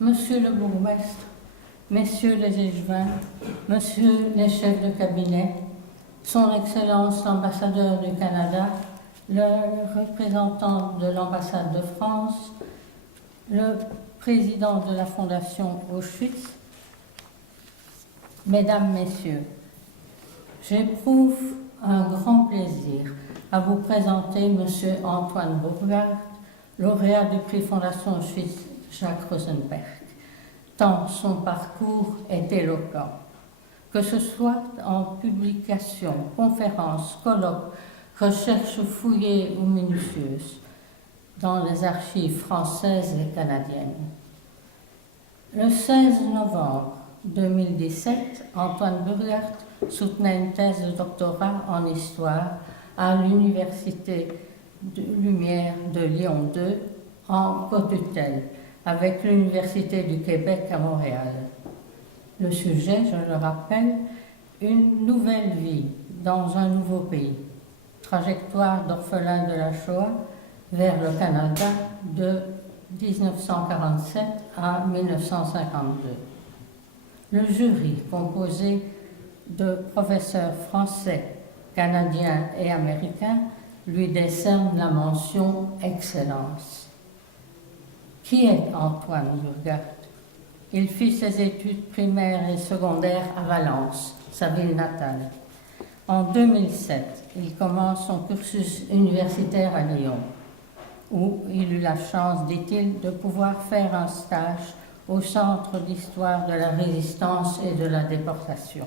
Monsieur le bourgmestre, messieurs les échevins, messieurs les chefs de cabinet, son Excellence l'ambassadeur du Canada, le représentant de l'ambassade de France, le président de la Fondation Auschwitz, Mesdames, Messieurs, j'éprouve un grand plaisir à vous présenter M. Antoine Burghardt, lauréat du prix Fondation Auschwitz Jacques Rosenberg, tant son parcours est éloquent. Que ce soit en publication, conférences, colloques, recherches fouillées ou minutieuses dans les archives françaises et canadiennes. Le 16 novembre 2017, Antoine Burghardt soutenait une thèse de doctorat en histoire à l'Université de Lumière de Lyon 2 en co-tutelle avec l'Université du Québec à Montréal. Le sujet, je le rappelle, une nouvelle vie dans un nouveau pays, trajectoire d'orphelins de la Shoah vers le Canada de 1947 à 1952. Le jury, composé de professeurs français, canadiens et américains, lui décerne la mention Excellence. Qui est Antoine Burghardt? Il fit ses études primaires et secondaires à Valence, sa ville natale. En 2007, il commence son cursus universitaire à Lyon, où il eut la chance, dit-il, de pouvoir faire un stage au Centre d'histoire de la résistance et de la déportation.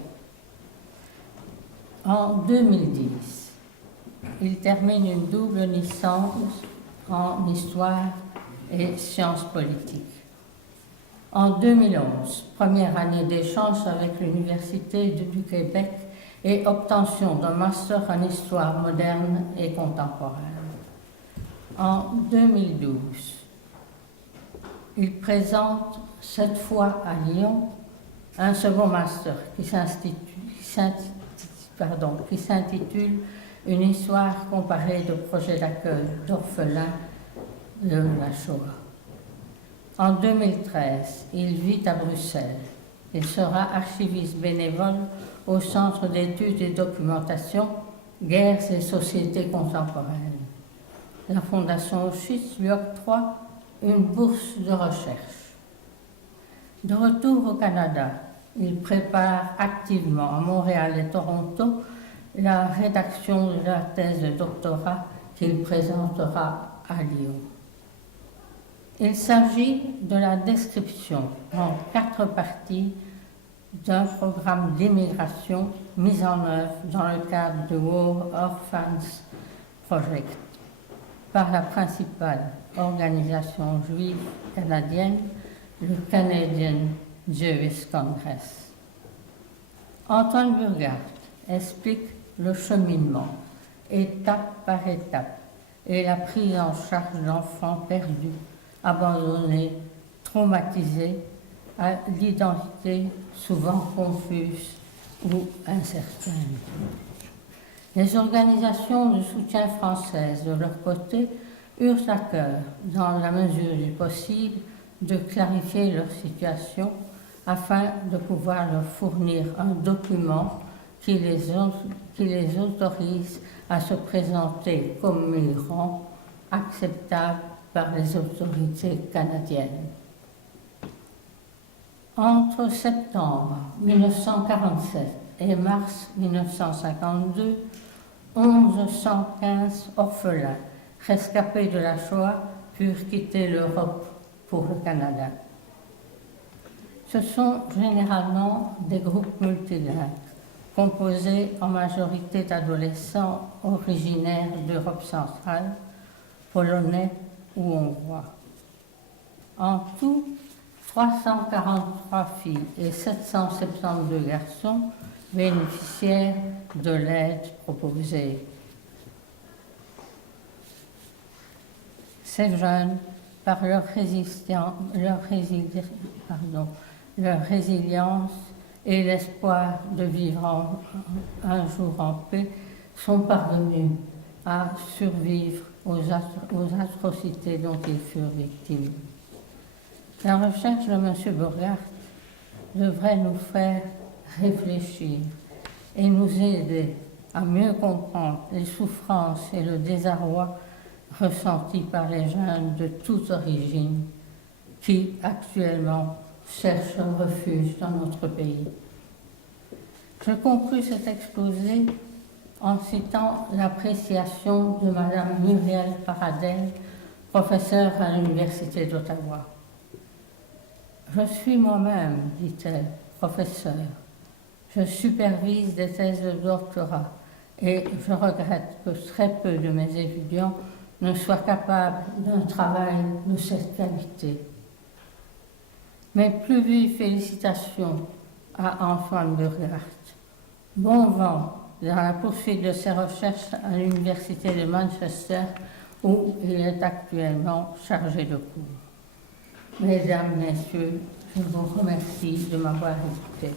En 2010, il termine une double licence en histoire et sciences politiques. En 2011, première année d'échange avec l'Université du Québec et obtention d'un master en histoire moderne et contemporaine. En 2012, il présente cette fois à Lyon un second master qui s'intitule Une histoire comparée de projets d'accueil d'orphelins de la Shoah. En 2013, il vit à Bruxelles. Il sera archiviste bénévole au Centre d'études et documentation Guerres et sociétés contemporaines. La Fondation Auschwitz lui octroie une bourse de recherche. De retour au Canada, il prépare activement à Montréal et Toronto la rédaction de la thèse de doctorat qu'il présentera à Lyon. Il s'agit de la description en 4 parties d'un programme d'immigration mis en œuvre dans le cadre du War Orphans Project par la principale organisation juive canadienne, le Canadian Jewish Congress. Antoine Burghardt explique le cheminement, étape par étape, et la prise en charge d'enfants perdus, abandonnés, traumatisés, à l'identité souvent confuse ou incertaine. Les organisations de soutien françaises, de leur côté, eurent à cœur, dans la mesure du possible, de clarifier leur situation afin de pouvoir leur fournir un document qui les autorise à se présenter comme migrants acceptables par les autorités canadiennes. Entre septembre 1947 et mars 1952, 1115 orphelins rescapés de la Shoah purent quitter l'Europe pour le Canada. Ce sont généralement des groupes multilingues, composés en majorité d'adolescents originaires d'Europe centrale, polonais ou hongrois. En tout, 343 filles et 772 garçons bénéficiaires de l'aide proposée. Ces jeunes, par leur résilience et l'espoir de vivre un jour en paix, sont parvenus à survivre aux atrocités dont ils furent victimes. La recherche de M. Burghardt devrait nous faire réfléchir et nous aider à mieux comprendre les souffrances et le désarroi ressentis par les jeunes de toute origine qui actuellement cherchent un refuge dans notre pays. Je conclus cet exposé en citant l'appréciation de Madame Muriel Paradel, professeure à l'Université d'Ottawa. Je suis moi-même, dit-elle, professeure. Je supervise des thèses de doctorat et je regrette que très peu de mes étudiants ne soient capables d'un travail de cette qualité. Mes plus vives félicitations à Antoine Burghardt. Bon vent dans la poursuite de ses recherches à l'Université de Manchester où il est actuellement chargé de cours. Mesdames, Messieurs, je vous remercie de m'avoir écouté.